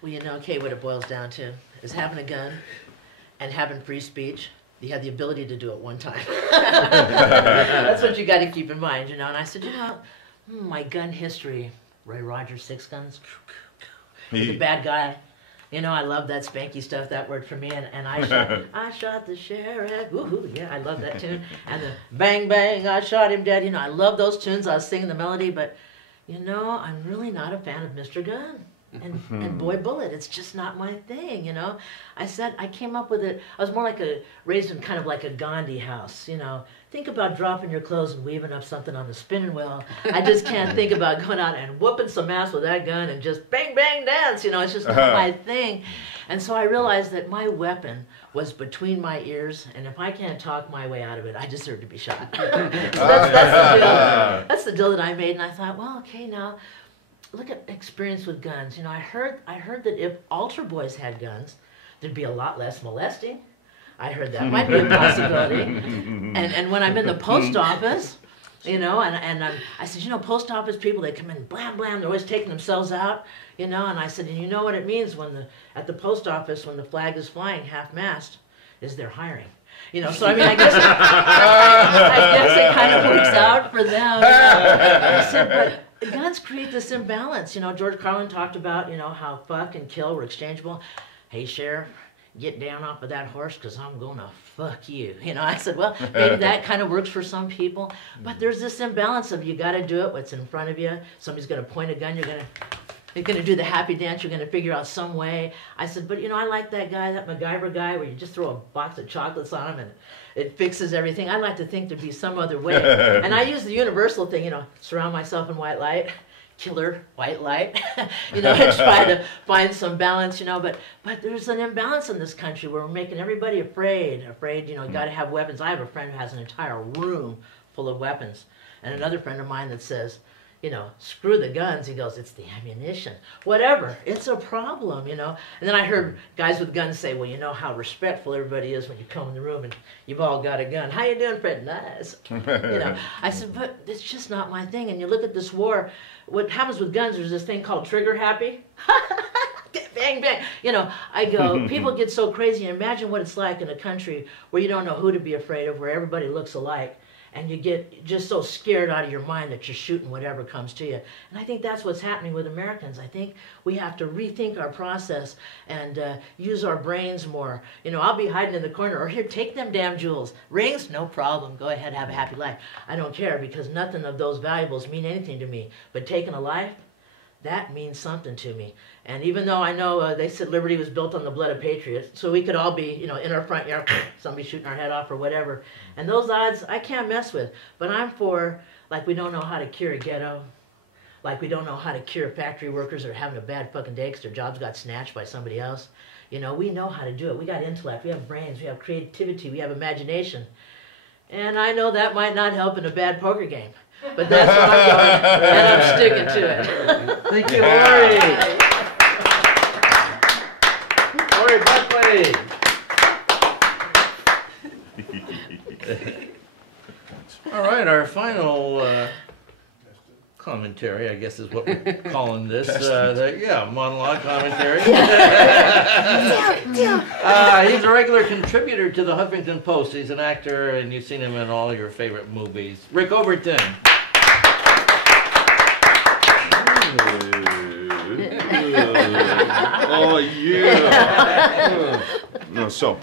Well, you know, Kay, what it boils down to is having a gun and having free speech. You have the ability to do it one time. That's what you got to keep in mind, you know. And I said, you know, my gun history, Roy Rogers, 6 guns, the bad guy. You know, I love that spanky stuff, that word for me. And I shot the sheriff. Woohoo, yeah, I love that tune. And the bang, bang, I shot him dead. You know, I love those tunes. I was singing the melody. But, you know, I'm really not a fan of Mr. Gunn. And Boy Bullet, it's just not my thing, you know. I came up with it. I was more like raised in kind of like a Gandhi house, you know. Think about dropping your clothes and weaving up something on the spinning wheel. I just can't think about going out and whooping some ass with that gun and just bang, bang, dance, you know. It's just not my thing. And so I realized that my weapon was between my ears, and if I can't talk my way out of it, I deserve to be shot. So that's the deal that I made, and I thought, well, okay, now, look at experience with guns. You know, I heard that if altar boys had guns, there'd be a lot less molesting. I heard that might be a possibility. And when I'm in the post office, you know, and I said, you know, post office people, they come in, blam, blam, they're always taking themselves out, you know, and I said, and you know what it means at the post office when the flag is flying half-mast, is they're hiring. You know, so I mean, I guess it kind of works out for them. You know? And I said, but guns create this imbalance. You know, George Carlin talked about, you know, how fuck and kill were exchangeable. Hey, Sheriff, get down off of that horse because I'm going to fuck you. You know, I said, well, maybe that kind of works for some people. But there's this imbalance of you got to do it, what's in front of you. Somebody's going to point a gun, you're going to do the happy dance, you're going to figure out some way. I said, but you know, I like that guy, that MacGyver guy, where you just throw a box of chocolates on him and it fixes everything. I like to think there'd be some other way. And I use the universal thing, you know, surround myself in white light, killer white light, you know, and try to find some balance, you know. But there's an imbalance in this country where we're making everybody afraid, you know, got to have weapons. I have a friend who has an entire room full of weapons, and another friend of mine that says, you know, screw the guns. He goes, it's the ammunition. Whatever. It's a problem, you know. And then I heard guys with guns say, well, you know how respectful everybody is when you come in the room and you've all got a gun. How you doing, Fred? Nice. You know. I said, but it's just not my thing. And you look at this war, what happens with guns, there's this thing called trigger happy. Bang, bang. You know, I go, people get so crazy. Imagine what it's like in a country where you don't know who to be afraid of, where everybody looks alike. And you get just so scared out of your mind that you're shooting whatever comes to you. And I think that's what's happening with Americans. I think we have to rethink our process and use our brains more. You know, I'll be hiding in the corner, or here, take them damn jewels. Rings, no problem. Go ahead, have a happy life. I don't care, because nothing of those valuables mean anything to me. But taking a life, that means something to me. And even though I know they said liberty was built on the blood of patriots, so we could all be, you know, in our front yard, somebody shooting our head off or whatever. And those odds, I can't mess with. But I'm for, like, we don't know how to cure a ghetto. Like, we don't know how to cure factory workers that are having a bad fucking day because their jobs got snatched by somebody else. You know, we know how to do it. We got intellect, we have brains, we have creativity, we have imagination. And I know that might not help in a bad poker game. But that's what I'm doing, and I'm sticking to it. Thank you, Laurie. Laurie Buckley. All right, our final commentary, I guess is what we're calling this. Monologue commentary. He's a regular contributor to the Huffington Post. He's an actor, and you've seen him in all your favorite movies. Rick Overton. Oh, yeah. No, so